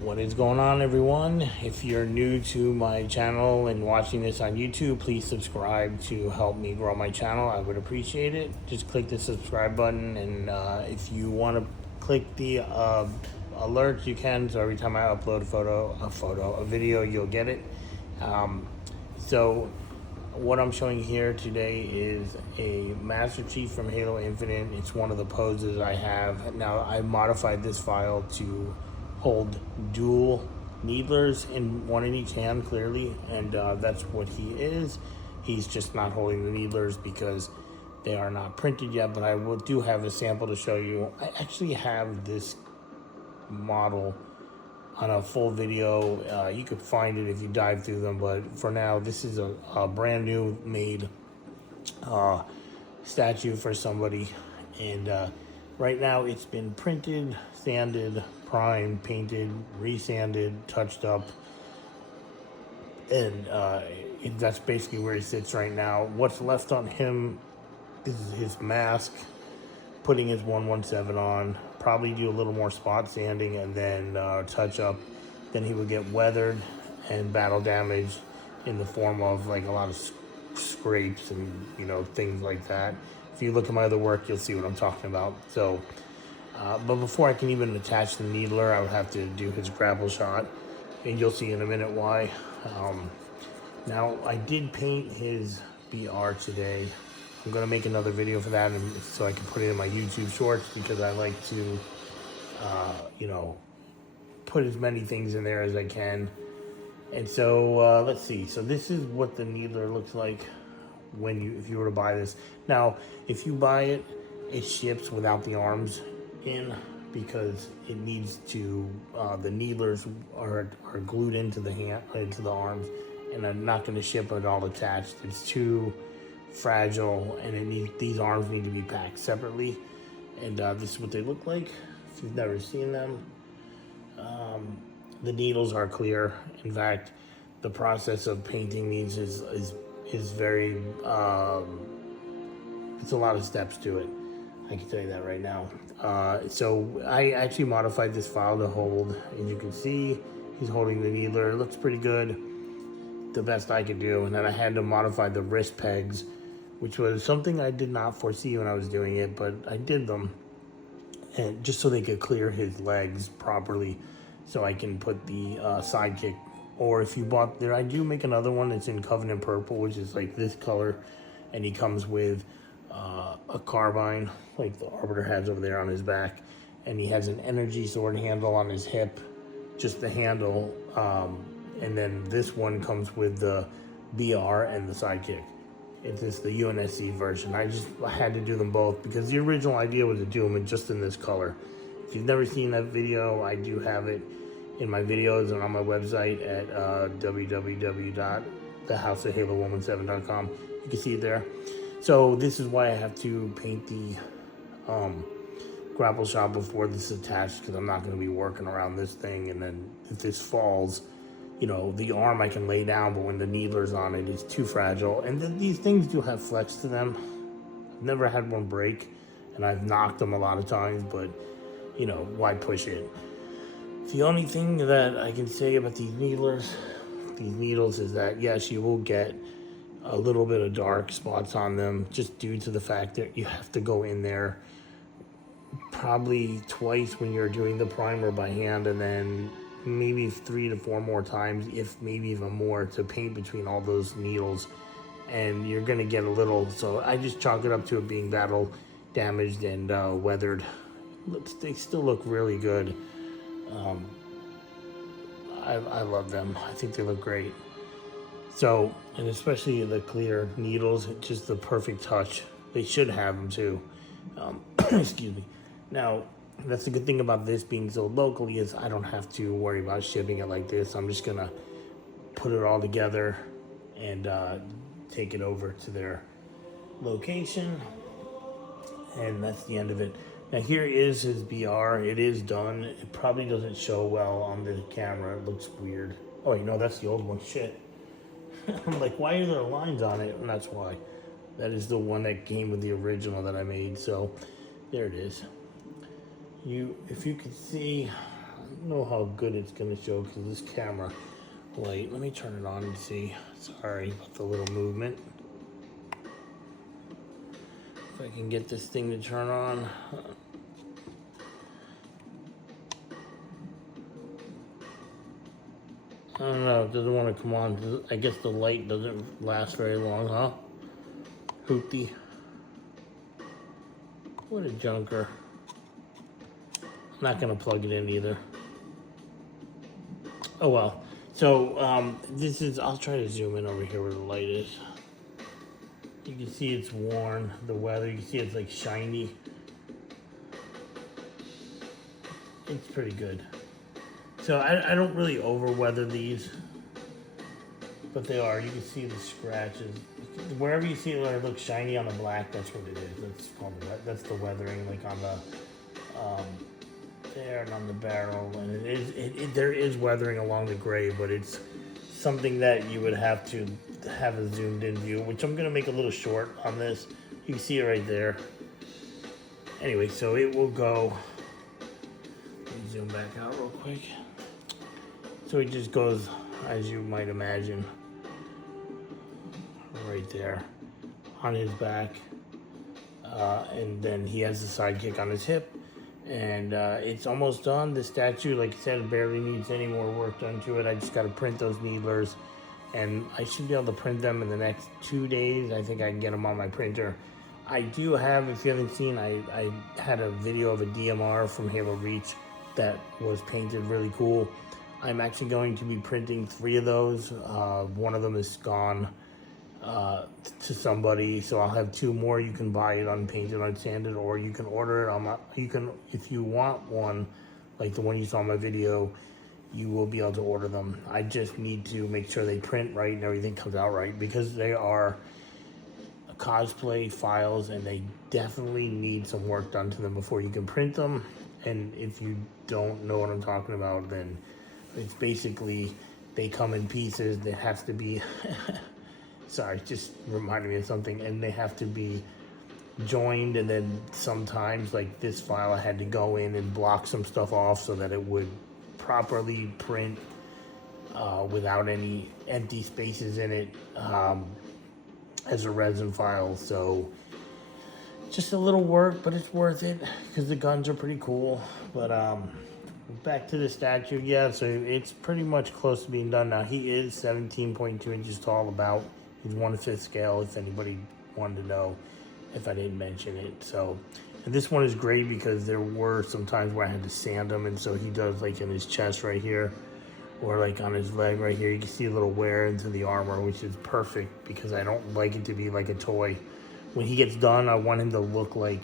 What is going on, everyone? If you're new to my channel and watching this on YouTube, please subscribe to help me grow my channel. I would appreciate it. Just click the subscribe button, and if you want to click the alerts, you can. So every time I upload a video, you'll get it. So what I'm showing here today is a Master Chief from Halo Infinite. It's one of the poses I have. Now, I modified this file to hold dual needlers in one in each hand, clearly, and that's what he is. He's just not holding the needlers because they are not printed yet, but I do have a sample to show you. I actually have this model on a full video. You could find it if you dive through them, but for now, this is a brand new made statue for somebody, and right now it's been printed, sanded, primed, painted, resanded, touched up, and that's basically where he sits right now. What's left on him is his mask, putting his 117 on, probably do a little more spot sanding, and then touch up. Then he would get weathered and battle damage in the form of like a lot of scrapes and things like that. If you look at my other work, you'll see what I'm talking about. So but before I can even attach the needler, I would have to do his grapple shot, and you'll see in a minute why. Now, I did paint his BR today. I'm going to make another video for that, and so I can put it in my YouTube shorts, because I like to, put as many things in there as I can. And so, let's see. So this is what the needler looks like if you were to buy this. Now, if you buy it, it ships without the arms in, because it needs to the needlers are glued into the arms, and I'm not going to ship it all attached. It's too fragile, and these arms need to be packed separately. And this is what they look like if you've never seen them. The needles are clear. In fact, the process of painting these is very it's a lot of steps to it. I can tell you that right now. So I actually modified this file to hold, and you can see he's holding the needler. It looks pretty good, the best I could do. And then I had to modify the wrist pegs, which was something I did not foresee when I was doing it, but I did them, and just so they could clear his legs properly, so I can put the sidekick. Or if you bought there, I do make another one that's in Covenant Purple, which is like this color, and he comes with a carbine like the Arbiter has over there on his back, and he has an energy sword handle on his hip, just the handle, and then this one comes with the BR and the sidekick. It's just the UNSC version. I had to do them both because the original idea was to do them just in this color. If you've never seen that video, I do have it in my videos and on my website at www.thehouseofhalo117.com. You can see it there. So this is why I have to paint the grapple shot before this is attached, because I'm not going to be working around this thing, and then if this falls, the arm I can lay down, but when the needler's on it, it's too fragile. And these things do have flex to them. I've never had one break, and I've knocked them a lot of times, but why push it? The only thing that I can say about these needles is that yes, you will get a little bit of dark spots on them, just due to the fact that you have to go in there probably twice when you're doing the primer by hand, and then maybe 3 to 4 more times, if maybe even more, to paint between all those needles, and you're gonna get a little. So I just chalk it up to it being battle damaged and weathered. They still look really good. I love them. I think they look great. So, and especially the clear needles, it's just the perfect touch. They should have them too. Excuse me. Now, that's the good thing about this being so locally, is I don't have to worry about shipping it like this. I'm just gonna put it all together and take it over to their location, and that's the end of it. Now here is his BR. It is done. It probably doesn't show well on the camera. It looks weird. Oh, that's the old one. Shit. I'm like, why are there lines on it? And that's why. That is the one that came with the original that I made. So there it is. If you could see, don't know how good it's gonna show because this camera light. Let me turn it on and see. Sorry about the little movement. If I can get this thing to turn on. I don't know, it doesn't want to come on. I guess the light doesn't last very long, huh? Hoopty. What a junker. I'm not gonna plug it in either. Oh well. So this is, I'll try to zoom in over here where the light is. You can see it's worn, the weather, you can see it's like shiny. It's pretty good. So I don't really over weather these, but they are. You can see the scratches. Wherever you see it looks shiny on the black, that's what it is. That's called that's the weathering, like on the there and on the barrel. And there is weathering along the gray, but it's something that you would have to have a zoomed in view, which I'm gonna make a little short on this. You can see it right there. Anyway, so it will go. Let me zoom back out real quick. So it just goes, as you might imagine, right there on his back. And then he has the sidekick on his hip. And it's almost done. The statue, like I said, barely needs any more work done to it. I just got to print those needlers. And I should be able to print them in the next 2 days. I think I can get them on my printer. I do have, if you haven't seen, I had a video of a DMR from Halo Reach that was painted really cool. I'm actually going to be printing 3 of those. One of them is gone to somebody, so I'll have 2 more. You can buy it unpainted, unsanded, or you can order it. You can, if you want one, like the one you saw in my video, you will be able to order them. I just need to make sure they print right and everything comes out right, because they are cosplay files and they definitely need some work done to them before you can print them. And if you don't know what I'm talking about, then it's basically, they come in pieces that has to be, sorry, just reminded me of something, and they have to be joined, and then sometimes, like this file, I had to go in and block some stuff off so that it would properly print without any empty spaces in it as a resin file. So just a little work, but it's worth it because the guns are pretty cool. But back to the statue, yeah, so it's pretty much close to being done now. He is 17.2 inches tall, about. He's 1/5 scale, if anybody wanted to know, if I didn't mention it. So, and this one is great because there were some times where I had to sand him, and so he does, like in his chest right here, or like on his leg right here, you can see a little wear into the armor, which is perfect because I don't like it to be like a toy. When he gets done, I want him to look like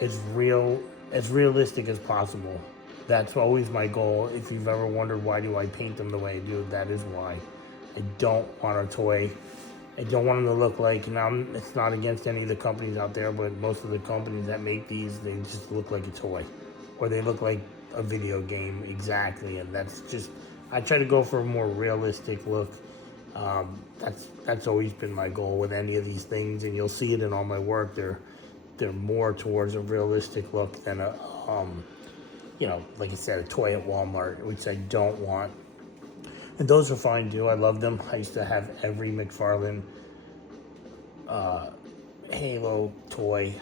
as realistic as possible. That's always my goal. If you've ever wondered why do I paint them the way I do, that is why. I don't want a toy. I don't want them to look like, now it's not against any of the companies out there, but most of the companies that make these, they just look like a toy. Or they look like a video game, exactly. And that's just, I try to go for a more realistic look. That's always been my goal with any of these things, and you'll see it in all my work. They're more towards a realistic look than a, you know, like I said, a toy at Walmart, which I don't want. And those are fine too. I love them. I used to have every McFarlane Halo toy.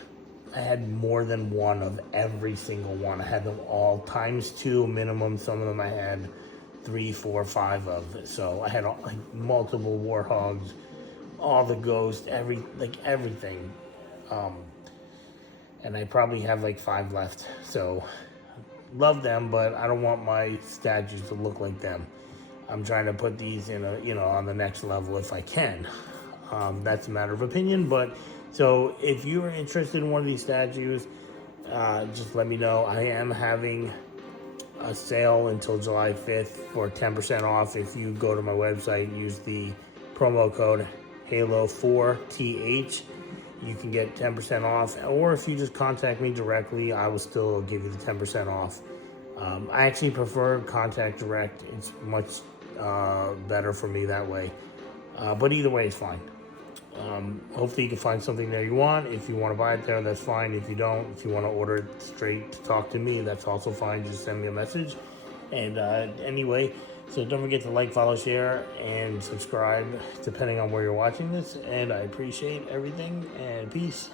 I had more than one of every single one. I had them all ×2 minimum. Some of them I had 3, 4, 5 of. So I had like multiple Warhogs, all the Ghosts, everything. And I probably have like 5 left. So love them, but I don't want my statues to look like them. I'm trying to put these in a, you know, on the next level if I can. That's a matter of opinion, but so if you are interested in one of these statues, just let me know. I am having a sale until July 5th for 10% off. If you go to my website, use the promo code HALO4TH, you can get 10% off. Or if you just contact me directly, I will still give you the 10% off. I actually prefer contact direct. It's much better for me that way. But either way is fine. Hopefully you can find something there you want. If you want to buy it there, that's fine. If you don't, if you want to order it straight to talk to me, that's also fine. Just send me a message. And anyway, so don't forget to like, follow, share, and subscribe depending on where you're watching this. And I appreciate everything, and peace.